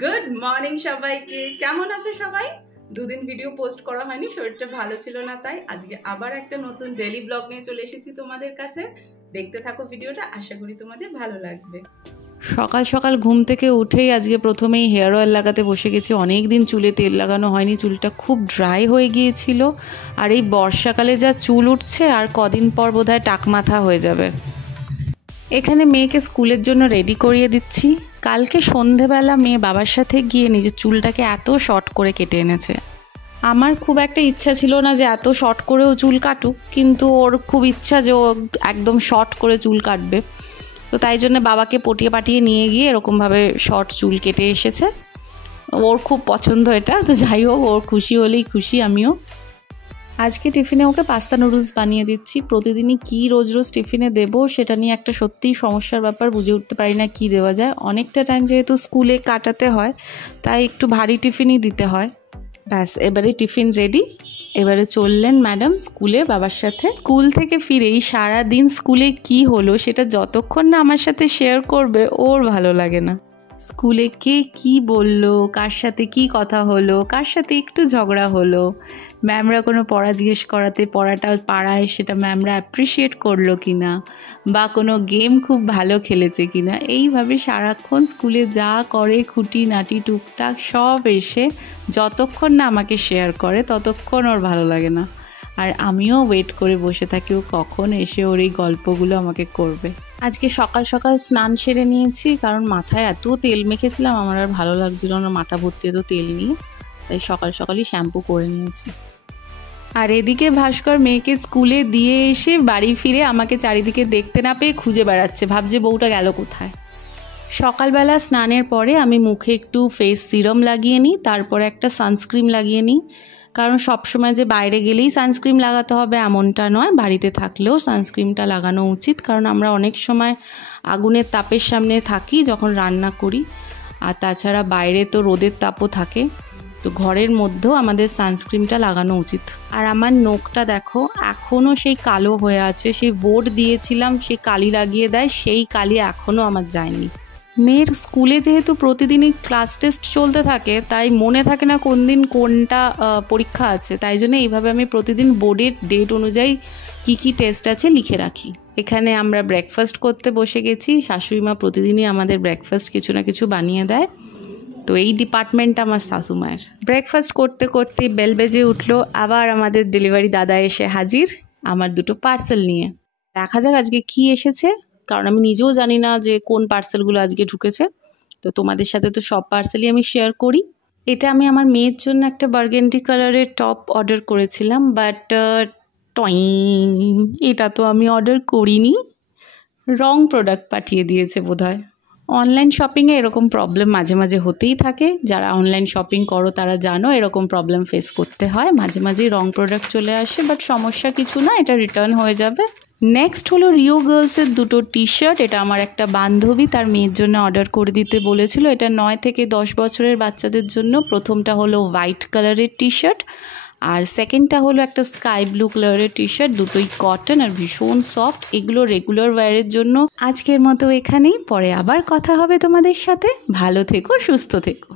Good morning সবাইকে। কেমন আছো সবাই? দুদিন ভিডিও পোস্ট করা হয়নি, শরীরটা ভালো ছিল না, তাই আজকে আবার একটা নতুন ডেইলি ব্লগ নিয়ে চলে এসেছি তোমাদের কাছে। দেখতে থাকো ভিডিওটা, আশা করি তোমাদের ভালো লাগবে। সকাল সকাল ঘুম থেকে উঠেই আজকে প্রথমেই হেয়ার অয়েল লাগাতে বসে গেছি। অনেক দিন চুলে তেল লাগানো হয়নি, চুলটা খুব ড্রাই হয়ে গিয়েছিল। আর এই বর্ষাকালে যা চুল উঠছে, আর কদিন পর বোধহয় টাকমাথা হয়ে যাবে। এখানে মেয়েকে স্কুলের জন্য রেডি করিয়ে দিচ্ছি। কালকে সন্ধেবেলা মেয়ে বাবার সাথে গিয়ে নিজের চুলটাকে এত শর্ট করে কেটে এনেছে। আমার খুব একটা ইচ্ছা ছিল না যে এত শর্ট করেও চুল কাটুক, কিন্তু ওর খুব ইচ্ছা যে ও একদম শর্ট করে চুল কাটবে। তো তাই জন্য বাবাকে পটিয়ে পাটিয়ে নিয়ে গিয়ে এরকমভাবে শর্ট চুল কেটে এসেছে। ওর খুব পছন্দ এটা, তো যাই হোক, ওর খুশি হলেই খুশি আমিও। আজকে টিফিনে ওকে পাস্তা নুডলস বানিয়ে দিচ্ছি। প্রতিদিনই কী রোজ রোজ টিফিনে দেবো সেটা নিয়ে একটা সত্যিই সমস্যার ব্যাপার, বুঝে উঠতে পারি না কী দেওয়া যায়। অনেকটা টাইম যেহেতু স্কুলে কাটাতে হয়, তাই একটু ভারী টিফিনই দিতে হয়। ব্যাস, এবারে টিফিন রেডি। এবারে চললেন ম্যাডাম স্কুলে বাবার সাথে। স্কুল থেকে ফিরেই সারা দিন স্কুলে কি হলো সেটা যতক্ষণ না আমার সাথে শেয়ার করবে ওর ভালো লাগে না। স্কুলে কে কি বললো, কার সাথে কি কথা হলো, কার সাথে একটু ঝগড়া হলো, ম্যামরা কোনো পড়া জিজ্ঞেস করাতে পড়াটা পাড়ায় সেটা ম্যামরা অ্যাপ্রিসিয়েট করলো কিনা, বা কোনো গেম খুব ভালো খেলেছে কিনা, এইভাবে সারাক্ষণ স্কুলে যা করে খুঁটিনাটি টুকটাক সব এসে যতক্ষণ না আমাকে শেয়ার করে ততক্ষণ ওর ভালো লাগে না। আর আমিও ওয়েট করে বসে থাকি ও কখন এসে ওর এই গল্পগুলো আমাকে করবে। আজকে সকাল সকাল স্নান সেরে নিয়েছি, কারণ মাথায় এত তেল মেখেছিলাম আমার আর ভালো লাগছিল না মাথা ভর্তি এত তেল নিয়ে, তাই সকাল সকালই শ্যাম্পু করে নিয়েছি। আর এদিকে ভাস্কর মেয়েকে স্কুলে দিয়ে এসে বাড়ি ফিরে আমাকে চারিদিকে দেখতে না পেয়ে খুঁজে বেড়াচ্ছে, ভাবছে বউটা গেল কোথায়। সকালবেলা স্নানের পরে আমি মুখে একটু ফেস সিরাম লাগিয়ে নিই, তারপরে একটা সানস্ক্রিন লাগিয়ে নিই। কারণ সবসময় যে বাইরে গেলেই সানস্ক্রিন লাগাতে হবে এমনটা নয়, বাড়িতে থাকলেও সানস্ক্রিনটা লাগানো উচিত। কারণ আমরা অনেক সময় আগুনের তাপের সামনে থাকি যখন রান্না করি, আর তাছাড়া বাইরে তো রোদের তাপও থাকে, তো ঘরের মধ্যেও আমাদের সানস্ক্রিনটা লাগানো উচিত। আর আমার নখটা দেখো এখনও সেই কালো হয়ে আছে, সেই বোর্ড দিয়েছিলাম সেই কালি লাগিয়ে দেয়, সেই কালি এখনও আমার যায়নি। মেয়ের স্কুলে যেহেতু প্রতিদিনই ক্লাস টেস্ট চলতে থাকে, তাই মনে থাকে না কোন দিন কোনটা পরীক্ষা আছে, তাই জন্য এইভাবে আমি প্রতিদিন বোর্ডের ডেট অনুযায়ী কি কি টেস্ট আছে লিখে রাখি। এখানে আমরা ব্রেকফাস্ট করতে বসে গেছি। শাশুড়ি মা প্রতিদিনই আমাদের ব্রেকফাস্ট কিছু না কিছু বানিয়ে দেয়, তো এই ডিপার্টমেন্টটা আমার শাশুমায়ের। ব্রেকফাস্ট করতে করতে বেল বেজে উঠলো, আবার আমাদের ডেলিভারি দাদা এসে হাজির আমার দুটো পার্সেল নিয়ে। দেখা যাক আজকে কি এসেছে, কারণ আমি নিজেও জানি না যে কোন পার্সেলগুলো আজকে ঢুকেছে। তো তোমাদের সাথে তো সব পার্সেলই আমি শেয়ার করি। এটা আমি আমার মেয়ের জন্য একটা বার্গেন্ডি কালারের টপ অর্ডার করেছিলাম, বাট এটা তো আমি অর্ডার করিনি, রং প্রোডাক্ট পাঠিয়ে দিয়েছে বোধহয়। অনলাইন শপিংয়ে এরকম প্রবলেম মাঝে মাঝে হতেই থাকে। যারা অনলাইন শপিং করো তারা জানো এরকম প্রবলেম ফেস করতে হয়, মাঝে মাঝেই রং প্রোডাক্ট চলে আসে, বাট সমস্যা কিছু না, এটা রিটার্ন হয়ে যাবে। নেক্সট হলো রিও গার্লসের দুটো টি শার্ট। এটা আমার একটা বান্ধবী তার মেয়ের জন্য অর্ডার করে দিতে বলেছিল। এটা 9 থেকে 10 বছরের বাচ্চাদের জন্য। প্রথমটা হলো হোয়াইট কালারের টি শার্ট, আর সেকেন্ডটা হলো একটা স্কাই ব্লু কালারের টি শার্ট। দুটোই কটন আর ভীষণ সফট। এগুলো রেগুলার ওয়্যারের জন্য। আজকের মতো এখানেই, পরে আবার কথা হবে তোমাদের সাথে। ভালো থেকো, সুস্থ থেকো।